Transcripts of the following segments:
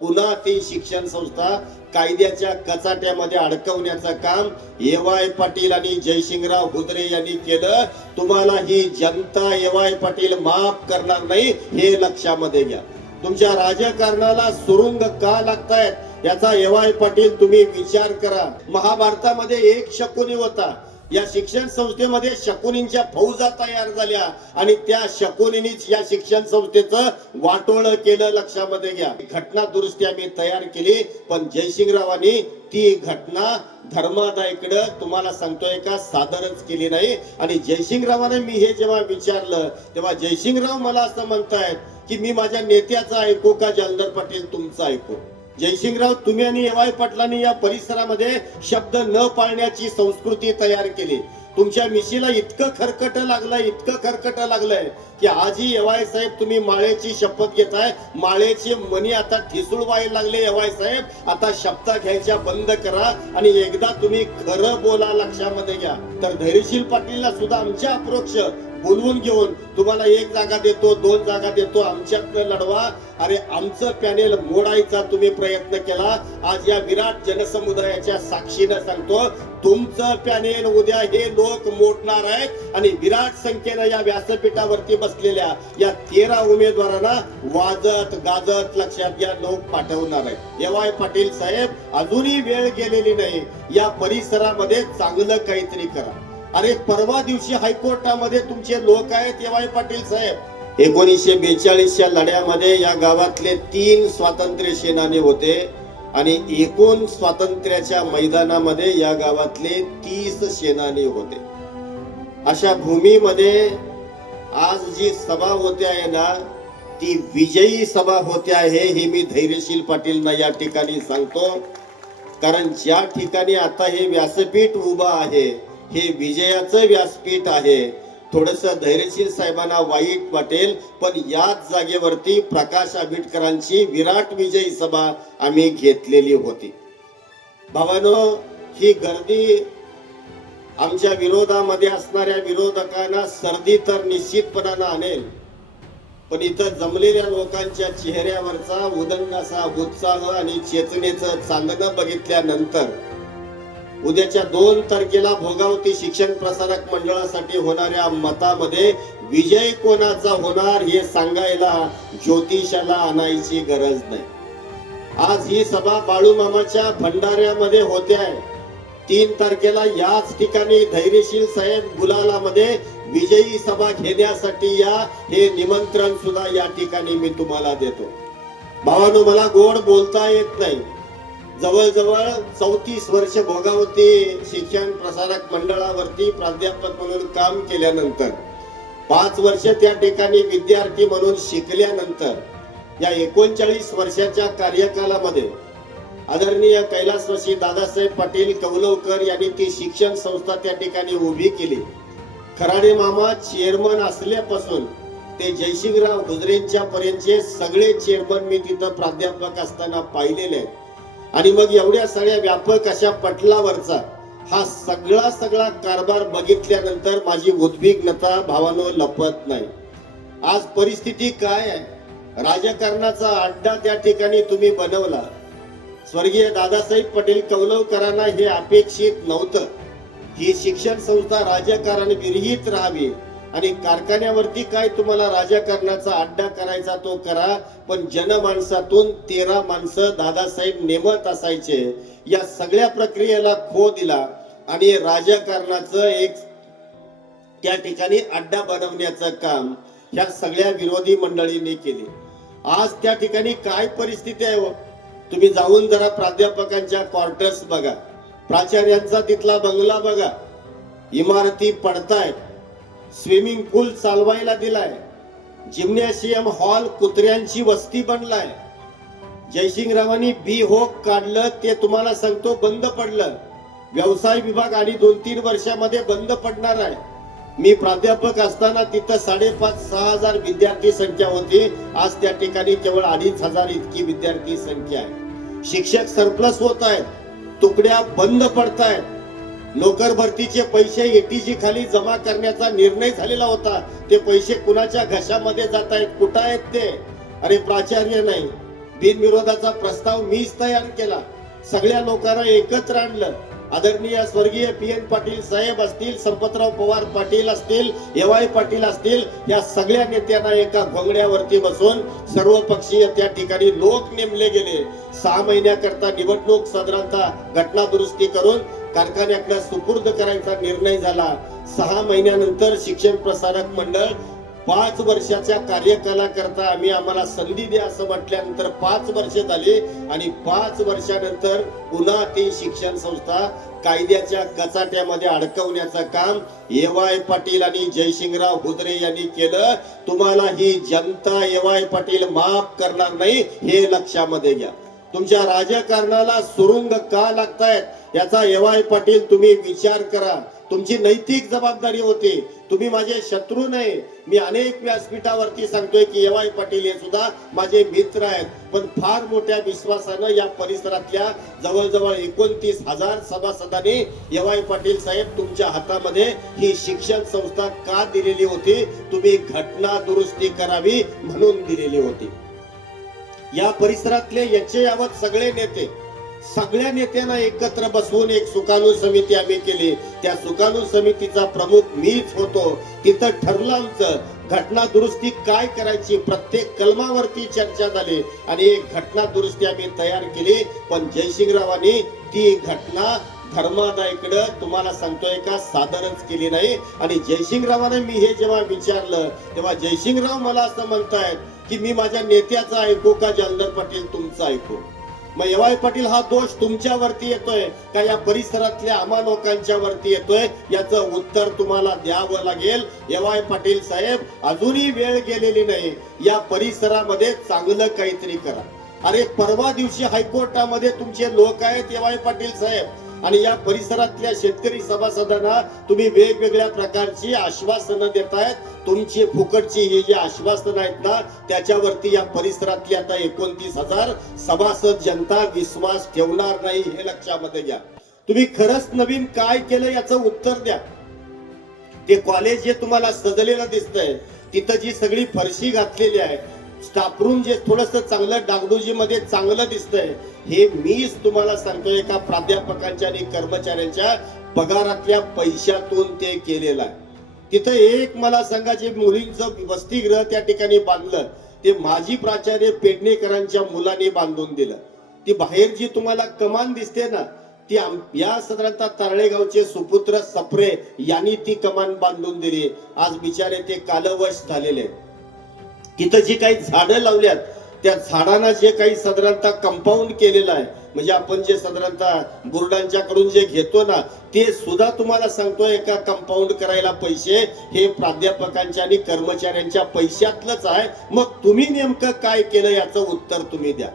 पुन्हा ती शिक्षण संस्था कायद्याच्या कचाट्यामध्ये अडकवण्याचं काम एवाय पाटील आणि जयसिंगराव हुदरे यांनी केलं. तुम्हाला ही जनता एवाय पाटील माफ करणार नाही हे लक्षामध्ये घ्या. तुमच्या राजकारणाला सुरुंग का लागतायत? याचा एवाय पाटील तुम्ही विचार करा. महाभारतामध्ये एक शकुनी होता. या शिक्षण संस्थेमध्ये शकुनींच्या फौजा तयार झाल्या आणि त्या शकुनीनीच या शिक्षण संस्थेचं वाटोळ केलं लक्षामध्ये घ्या. घटना दुरुस्ती आम्ही तयार केली पण जयसिंगरावांनी ती घटना धर्मादायकडं तुम्हाला सांगतोय का सादरच केली नाही. आणि जयसिंगरावाने मी हे जेव्हा विचारलं तेव्हा जयसिंगराव मला असं म्हणतायत की मी माझ्या नेत्याचं ऐकू का जलदर पाटील तुमचं ऐकू? जयसिंगराव तुम्ही आणि एवाय पाटलांनी या परिसरामध्ये शब्द न पाळण्याची संस्कृती तयार केली. तुमच्या मिशीला इतकं खरकट लागलंय इतकं खरकट लागलंय की आजही एवाय साहेब तुम्ही माळेची शपथ घेताय. माळेचे मनी आता ठिसूळ व्हायला लागले एवाय साहेब. आता शब्द घ्यायच्या बंद करा आणि एकदा तुम्ही खरं बोला लक्षामध्ये घ्या. तर धैर्यशील पाटीलला सुद्धा आमच्या अप्रोक्ष बोलवून घेऊन तुम्हाला एक जागा देतो दोन जागा देतो आमच्याकडे लढवा. अरे आमचं पॅनेल मोडायचा तुम्ही प्रयत्न केला. आज या विराट जनसमुदायाच्या साक्षीनं सांगतो तुमचं पॅनेल उद्या हे लोक मोडणार आहेत. आणि विराट संख्येनं या व्यासपीठावरती बसलेल्या या तेरा उमेदवारांना वाजत गाजत लक्षात घ्या लोक पाठवणार आहेत. एवाय पाटील साहेब अजूनही वेळ गेलेली नाही. या परिसरामध्ये चांगलं काहीतरी करा. अरे परवा दिवशी हायकोर्टामध्ये तुमचे लोक आहेत येवाई पाटील साहेब. एकोणीसशे बेचाळीसच्या लढ्यामध्ये या गावातले तीन स्वातंत्र्य सेनानी होते आणि एकूण स्वातंत्र्याच्या मैदानामध्ये या गावातले तीस सेनानी होते. अशा भूमीमध्ये आज जी सभा होते आहे ना ती विजयी सभा होते आहे हे मी धैर्यशील पाटीलना या ठिकाणी सांगतो. कारण ज्या ठिकाणी आता हे व्यासपीठ उभं आहे हे विजयाचं व्यासपीठ आहे. थोडस धैर्यशील साहेबांना वाईट वाटेल पण याच जागेवरती प्रकाश आंबेडकरांची विराट विजयी सभा आम्ही घेतलेली होती. भावानो ही गर्दी आमच्या विरोधामध्ये असणाऱ्या विरोधकांना सर्दी तर निश्चितपणानं आणेल पण इथं जमलेल्या लोकांच्या चेहऱ्यावरचा उदंड असा उत्साह आणि चेतनेचं चांदणं बघितल्यानंतर उद्याच्या दोन तारखेला भोगावती शिक्षण प्रसारक मंडळासाठी होणाऱ्या मतामध्ये विजय कोणाचा होणार हे सांगायला ज्योतिषाला आणायची गरज नाही. आज ही सभा बाळूमामाच्या भंडाऱ्यामध्ये होते आहे. तीन तारखेला याच ठिकाणी धैर्यशील साहेब गुलालामध्ये विजयी सभा घेण्यासाठी या हे निमंत्रण सुद्धा या ठिकाणी मी तुम्हाला देतो. भावानो मला गोड बोलता येत नाही. जवळजवळ चौतीस वर्ष भोगावती शिक्षण प्रसारक मंडळावरती प्राध्यापक म्हणून काम केल्यानंतर पाच वर्ष त्या ठिकाणी विद्यार्थी म्हणून शिकल्यानंतर या एकोणचाळीस वर्षाच्या कार्यकालामध्ये आदरणीय कैलासवासी दादासाहेब पाटील कौलवकर यांनी ती शिक्षण संस्था त्या ठिकाणी उभी केली. खराडे मामा चेअरमन असल्यापासून ते जयसिंगराव गुजरेंच्या पर्यंतचे सगळे चेअरमन मी तिथं प्राध्यापक असताना पाहिलेले आहेत. आणि मग एवढ्या सगळ्या व्यापक अशा पटलावरचा हा सगळा सगळा कारभार बघितल्यानंतर माझी उद्विग्नता भावानं लपत नाही. आज परिस्थिती काय आहे? राजकारणाचा अड्डा त्या ठिकाणी तुम्ही बनवला. स्वर्गीय दादासाहेब पटेल कौलवकरांना हे अपेक्षित नव्हतं. ही शिक्षण संस्था राजकारण विरहित राहावी. आणि कारखान्यावरती काय तुम्हाला राजकारणाचा अड्डा करायचा तो करा पण जनमानसातून तेरा माणसं दादासाहेब नेमत असायचे या सगळ्या प्रक्रियेला खो दिला आणि राजकारणाचं एक त्या ठिकाणी अड्डा बनवण्याचं काम ह्या सगळ्या विरोधी मंडळींनी केले. आज त्या ठिकाणी काय परिस्थिती आहे हो? तुम्ही जाऊन जरा प्राध्यापकांच्या क्वार्टर्स बघा. प्राचार्यांचा तिथला बंगला बघा. इमारती पडतायत. स्विमिंग पूल चालवायला दिलाय. जिम्नॅशियम हॉल कुत्र्यांची वस्ती बनलाय. जयसिंगरावांनी बी होक काढलं ते तुम्हाला सांगतो बंद पडलं. व्यवसाय विभाग आणि दोन तीन वर्षामध्ये बंद पडणार आहे. मी प्राध्यापक असताना तिथं साडेपाच सहा हजार विद्यार्थी संख्या होती. आज त्या ठिकाणी केवळ अडीच हजार इतकी विद्यार्थी संख्या आहे. शिक्षक सरप्लस होत आहेत. तुकड्या बंद पडतायत. नोकर भरतीचे पैसे एटीजी खाली जमा करण्याचा निर्णय झालेला होता. ते पैसे कुणाच्या घशामध्ये जात आहेत कुठं आहेत ते? अरे प्राचार्य नाही. बिनविरोधाचा प्रस्ताव मीच तयार केला. सगळ्या लोकांना एकत्र आणलं. आदरणीय स्वर्गीय पी एन पाटील साहेब असतील संपतराव पवार पाटील असतील एव पाटील असतील या सगळ्या नेत्यांना एका घोंगड्यावरती बसून सर्व पक्षीय त्या ठिकाणी लोक नेमले गेले. सहा महिन्याकरता निवडणूक साधारणतः घटना दुरुस्ती करून कारखान्याकडे सुपूर्द करायचा निर्णय झाला. सहा महिन्यानंतर शिक्षण प्रसारक मंडळ पाच वर्षाच्या कार्यकालाकरता आम्ही आम्हाला संधी द्या असं म्हटल्यानंतर पाच वर्ष झाली आणि पाच वर्षानंतर पुन्हा ती शिक्षण संस्था कायद्याच्या कचाट्यामध्ये अडकवण्याचं काम एवाय पाटील आणि जयशिंगराव हुदरे यांनी केलं. तुम्हाला ही जनता एवाय पाटील माफ करणार नाही हे लक्षामध्ये घ्या. तुमच्या राजकारणाला सुरुंग का लागतायत याचा एवाय पाटील तुम्ही विचार करा. तुमची नैतिक जबाबदारी होती. तुम्ही माझे शत्रू नाही. मी अनेक व्यासपीठावरती सांगतोय की एवाय पाटील हे सुद्धा माझे मित्र आहेत. पण फार मोठ्या विश्वासानं या परिसरातल्या जवळजवळ एकोणतीस हजार सभासदांनी एवाय पाटील साहेब तुमच्या हातामध्ये ही शिक्षण संस्था का दिलेली होती? तुम्ही घटना दुरुस्ती करावी म्हणून दिलेली होती. या परिसरातले याचे यावत सगळे नेते सगळ्या नेत्यांना एकत्र बसवून एक सुकाणू समिती आम्ही केली. त्या सुकाणू समितीचा प्रमुख मीच होतो. तिथं ठरलं आमचं घटना दुरुस्ती काय करायची प्रत्येक कलमावरती चर्चा झाली आणि एक घटना दुरुस्ती आम्ही तयार केली. पण जयसिंगरावांनी ती घटना धर्मादायकडं तुम्हाला सांगतोय का सादरच केली नाही. आणि जयसिंगरावाने मी हे जेव्हा विचारलं तेव्हा जयसिंगराव मला असं म्हणतायत की मी माझ्या नेत्याचा ऐकू का जलधर पाटील तुमचा ऐकू? मग एवाय पाटील हा दोष तुमच्यावरती येतोय का या परिसरातल्या आम्हा लोकांच्या वरती येतोय? याचं उत्तर तुम्हाला द्यावं लागेल. एवाय पाटील साहेब अजूनही वेळ गेलेली नाही. या परिसरामध्ये चांगलं काहीतरी करा. अरे परवा दिवशी हायकोर्टामध्ये तुमचे लोक आहेत एवाय पाटील साहेब. आणि या परिसरातल्या शेतकरी सभासदांना तुम्ही वेगवेगळ्या प्रकारची आश्वासनं देतायत. तुमची फुकटची ही जी आश्वासनं आहेत ना त्याच्यावरती या परिसरातली आता एकोणतीस हजार सभासद जनता विश्वास ठेवणार नाही हे लक्षामध्ये घ्या. तुम्ही खरंच नवीन काय केलं याचं उत्तर द्या. ते कॉलेज जे तुम्हाला सजलेलं दिसतंय तिथं जी सगळी फरशी घातलेली आहे स्टाफ जे थोडस चांगलं डागडुजी मध्ये चांगलं दिसतंय हे मीच तुम्हाला सांगतोय एका प्राध्यापकांच्या आणि कर्मचाऱ्यांच्या पगारातल्या पैशातून ते केलेलं आहे. तिथं एक मला सांगा जे मुलींचं वसतिगृह त्या ठिकाणी बांधलं ते माजी प्राचार्य पेडणेकरांच्या मुलाने बांधून दिलं. ती बाहेर जी तुम्हाला कमान दिसते ना ती या साधारणतः तारळेगावचे सुपुत्र सप्रे यांनी ती कमान बांधून दिली. आज बिचारे ते कालवश झालेले आहेत. तिथं जी काही झाडं लावल्यात त्या झाडांना जे काही साधारणतः कंपाऊंड केलेलं आहे म्हणजे आपण जे साधारणतः बुर्डांच्याकडून जे घेतो ना ते सुद्धा तुम्हाला सांगतोय एका कंपाऊंड करायला पैसे हे प्राध्यापकांच्या आणि कर्मचाऱ्यांच्या पैशातलंच आहे. मग तुम्ही नेमकं काय केलं याचं उत्तर तुम्ही द्या.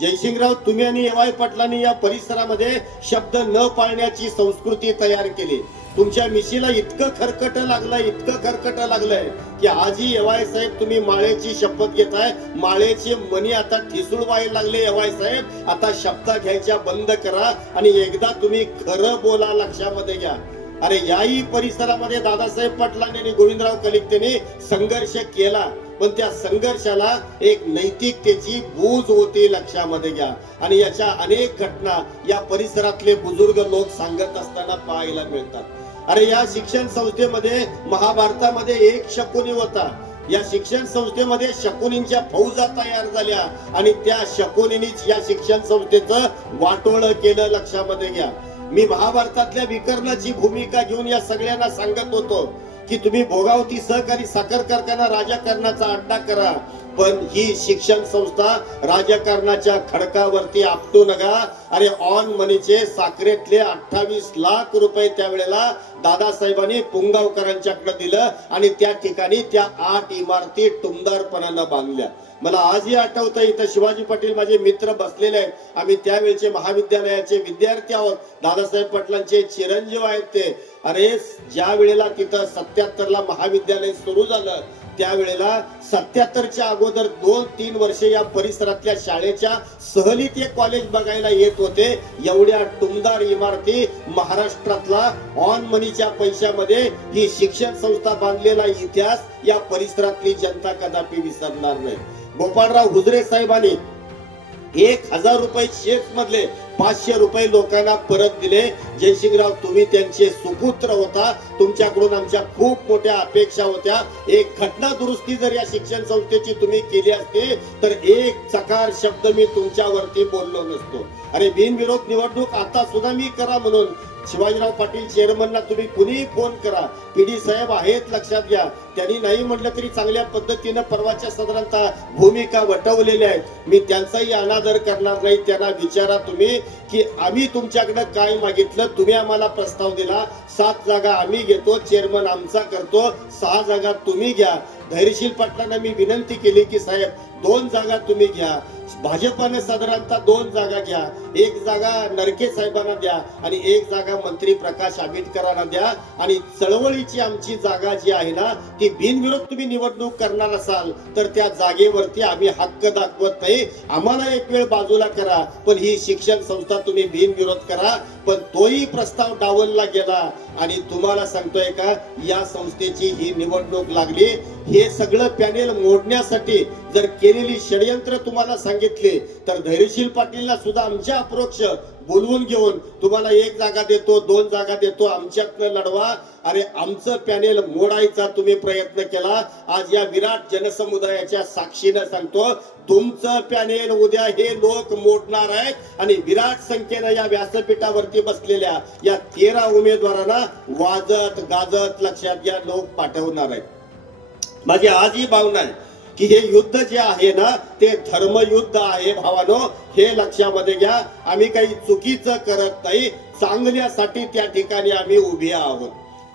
जयसिंगराव तुम्ही आणि एवाय पाटलांनी या परिसरामध्ये शब्द न पाळण्याची संस्कृती तयार केली. तुमच्या मिशीला इतकं खरकट लागलं इतकं खरकट लागलंय की आजही एवाय साहेब तुम्ही माळेची शपथ घेताय. माळेचे मनी आता ठिसूळ व्हायला लागले एवाय साहेब. आता शब्द घ्यायच्या बंद करा आणि एकदा तुम्ही खरं बोला लक्षामध्ये घ्या. अरे याही परिसरामध्ये दादासाहेब पाटलांनी आणि गोविंदराव कलिकतेने संघर्ष केला. पण त्या संघर्षाला एक नैतिकतेची बूज होती लक्षामध्ये घ्या. आणि याच्या अनेक घटना या परिसरातले बुजुर्ग लोक सांगत असताना पाहायला मिळतात. अरे या शिक्षण संस्थेमध्ये महाभारतामध्ये एक शकुनी होता. या शिक्षण संस्थेमध्ये शकुनींच्या फौजा तयार झाल्या आणि त्या शकुनीनीच या शिक्षण संस्थेचं वाटोळ केलं लक्षामध्ये घ्या. मी महाभारतातल्या विकर्णाची भूमिका घेऊन या सगळ्यांना सांगत होतो. की तुम्ही भोगावती सहकारी साखर कारखाना करण्याचा अड्डा करा. पण ही शिक्षण संस्था राजकारणाच्या खडकावरती आपटू नका. अरे ऑन मनीचे साखरेतले अठ्ठावीस लाख रुपये त्यावेळेला दादासाहेबांनी पुंगावकरांच्याकडे दिलं आणि त्या ठिकाणी त्या आठ इमारती टुमदारपणानं बांधल्या. मला आजही आठवतं इथं शिवाजी पाटील माझे मित्र बसलेले आहेत. आम्ही त्यावेळेचे महाविद्यालयाचे विद्यार्थी आहोत. दादासाहेब पाटलांचे चिरंजीव आहेत ते. अरे ज्या वेळेला तिथं सत्याहत्तरला महाविद्यालय सुरू झालं त्यावेळेला सत्याहत्तरच्या अगोदर दोन तीन वर्षे या परिसरातल्या शाळेच्या सहलीत हे कॉलेज बघायला येत होते. एवढ्या टुमदार इमारती महाराष्ट्रातला ऑन मनीच्या पैशामध्ये ही शिक्षण संस्था बांधलेला इतिहास या परिसरातली जनता कदापि विसरणार नाही. गोपाळराव हुजरे साहेबांनी एक हजार रुपये शेत मधले पाचशे रुपये लोकांना परत दिले. जयसिंगराव तुम्ही त्यांचे सुपुत्र होता. तुमच्याकडून आमच्या खूप मोठ्या अपेक्षा होत्या. एक घटना दुरुस्ती जर या शिक्षण संस्थेची तुम्ही केली असती तर एक चकार शब्द मी तुमच्यावरती बोललो नसतो. अरे बिनविरोध निवडणूक आता सुद्धा मी करा म्हणून शिवाजीराव पाटील चेअरमनला तुम्ही कुणीही फोन करा. पीडी साहेब आहेत लक्षात घ्या. त्यांनी नाही म्हटलं तरी चांगल्या पद्धतीनं परवाच्या साधारणतः भूमिका वटवलेल्या आहेत. मी त्यांचाही अनादर करणार नाही. त्यांना विचारा तुम्ही की आम्ही तुमच्याकडे काय मागितलं तुम्ही आम्हाला प्रस्ताव दिला. सात जागा आम्ही घेतो चेअरमन आमचा करतो. सहा जागा तुम्ही घ्या. धैर्यशील पाटलांना मी विनंती केली की साहेब दोन जागा तुम्ही घ्या. भाजपाने साधारणतः दोन जागा घ्या. एक जागा नरके साहेबांना द्या आणि एक जागा मंत्री प्रकाश आंबेडकरांना द्या. आणि चळवळीची आमची जागा जी आहे ना ती बिनविरोध तुम्ही निवडणूक करणार असाल तर त्या जागेवरती आम्ही हक्क दाखवत नाही. आम्हाला एक वेळ बाजूला करा पण ही शिक्षण संस्था तुम्ही बिनविरोध करा पण तोही प्रस्ताव डावलला गेला. आणि तुम्हाला सांगतोय का या संस्थेची ही निवडणूक लागली. हे सगळं पॅनेल मोडण्यासाठी जर केलेली षडयंत्र तुम्हाला सांगितले तर धैर्यशील पाटीलला सुद्धा आमच्या अप्रोक्ष बोलवून घेऊन तुम्हाला एक जागा देतो दोन जागा देतो आमच्यातनं लढवा. अरे आमचं पॅनेल मोडायचा तुम्ही प्रयत्न केला. आज या विराट जनसमुदायाच्या साक्षीनं सांगतो तुमचं पॅनेल उद्या हे लोक मोडणार आहेत. आणि विराट संख्येनं या व्यासपीठावरती बसलेल्या या तेरा उमेदवारांना वाजत गाजत लक्षात घ्या लोक पाठवणार आहेत. माझी आज ही भावना आहे की हे युद्ध जे आहे ना ते धर्मयुद्ध आहे भावानो. हे लक्षामध्ये घ्या. आम्ही काही चुकीचं करत नाही. चांगल्यासाठी त्या ठिकाणी आम्ही उभे आहोत.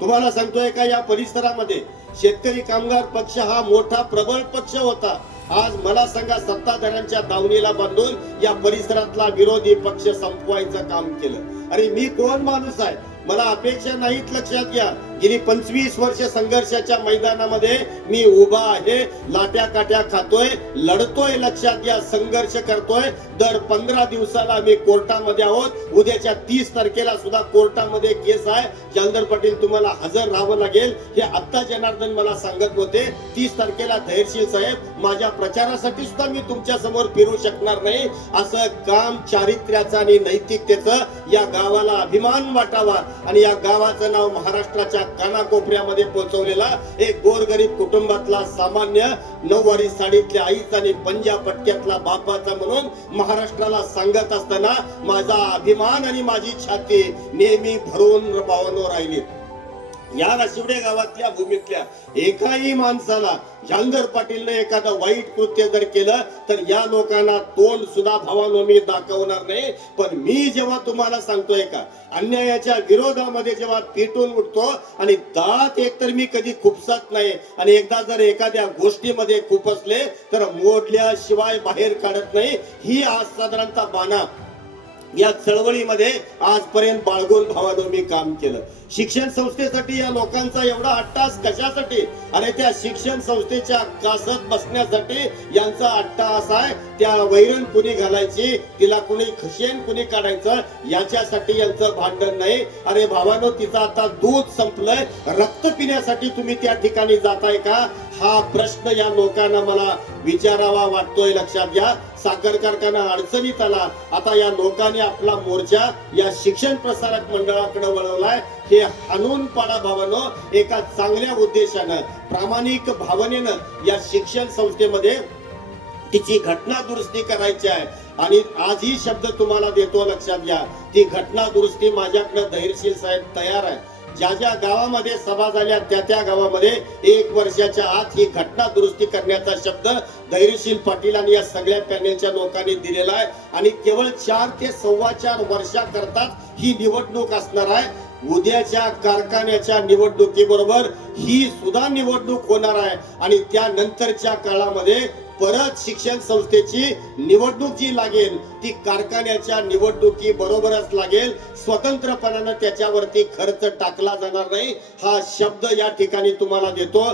तुम्हाला सांगतोय का या परिसरामध्ये? शेतकरी कामगार पक्ष हा मोठा प्रबळ पक्ष होता. आज मला सांगा सत्ताधाऱ्यांच्या दावणीला बांधून या परिसरातला विरोधी पक्ष संपवायचं काम केलं. अरे मी कोण माणूस आहे? मला अपेक्षा नाहीत लक्षात घ्या. गेली पंचवीस वर्ष संघर्षाच्या मैदानामध्ये मी उभा आहे लाट्या काट्या खातोय लढतोय लक्षात घ्या संघर्ष करतोय. दर पंधरा दिवसाला मी कोर्टामध्ये आहोत. उद्याच्या तीस तारखेला सुद्धा कोर्टामध्ये केस आहे. जालंधर पाटील तुम्हाला हजर राहावं लागेल. हे आत्ता जनार्दन मला सांगत होते. तीस तारखेला धैर्यशील साहेब माझ्या प्रचारासाठी सुद्धा मी तुमच्यासमोर फिरू शकणार नाही. असं काम चारित्र्याचं आणि नैतिकतेचं या गावाला अभिमान वाटावा. आणि या गावाचं नाव महाराष्ट्राच्या कानाकोपऱ्यामध्ये पोहोचवलेला एक गोरगरीब कुटुंबातला सामान्य नऊवारी साडीतल्या आईचा आणि पंजा पटक्यातला बापाचा म्हणून महाराष्ट्राला सांगत असताना माझा अभिमान आणि माझी छाती नेहमी भरून पावनो राहिली. या नाशिवडे गावातल्या भूमीतल्या एकाही माणसाला जालंधर पाटीलने एखादं वाईट कृत्य जर केलं तर या लोकांना तोंड सुद्धा भावानो मी दाखवणार नाही. पण मी जेव्हा तुम्हाला सांगतोय का अन्यायाच्या विरोधामध्ये जेव्हा पेटून उठतो आणि दात एकतर मी कधी खुपसत नाही आणि एकदा जर एखाद्या गोष्टीमध्ये खुपसले तर मोडल्याशिवाय बाहेर काढत नाही. ही आज साधारणतः बाणा या चळवळीमध्ये आजपर्यंत बाळगून भावानं मी काम केलं. शिक्षण संस्थेसाठी या लोकांचा एवढा अट्टास कशासाठी? अरे त्या शिक्षण संस्थेच्या कासत बसण्यासाठी यांचा अट्टास आहे. त्या वैरण कुणी घालायची तिला कुणी खशेन कुणी काढायचं याच्यासाठी यांचं भांडण नाही. अरे भावानो तिचं आता दूध संपलंय. रक्त पिण्यासाठी तुम्ही त्या ठिकाणी जाताय का? हा प्रश्न या लोकांना मला विचारावा वाटतोय. लक्षात घ्या. साखर कारखाना अडचणीत आला. आता या लोकांनी आपला मोर्चा या शिक्षण प्रसारक मंडळाकडे वळवलाय. हे हाणून पाडा भावानो एका चांगल्या उद्देशानं प्रामाणिक भावनेनं या शिक्षण संस्थेमध्ये तिची घटना दुरुस्ती करायची आहे. आणि आज ही शब्द तुम्हाला देतो लक्षात घ्या. ती घटना दुरुस्ती माझ्याकडे धैर्यशील साहेब तयार आहे ज्या ज्या गावामध्ये सभा झाल्या त्या त्या गावामध्ये एक वर्षाच्या आत ही घटना दुरुस्ती करण्याचा शब्द धैर्यशील पाटील आणि या सगळ्या पॅनेलच्या लोकांनी दिलेला आहे. आणि केवळ चार ते सव्वा चार वर्षाकरताच ही निवडणूक असणार आहे. उद्याच्या कारखान्याच्या निवडणुकीबरोबर ही सुद्धा निवडणूक होणार आहे. आणि त्यानंतरच्या काळामध्ये परत शिक्षण संस्थेची निवडणूक जी लागेल ती कारखान्याच्या निवडणुकी बरोबरच लागेल. स्वतंत्रपणानं त्याच्यावरती खर्च टाकला जाणार नाही. हा शब्द या ठिकाणी तुम्हाला देतो.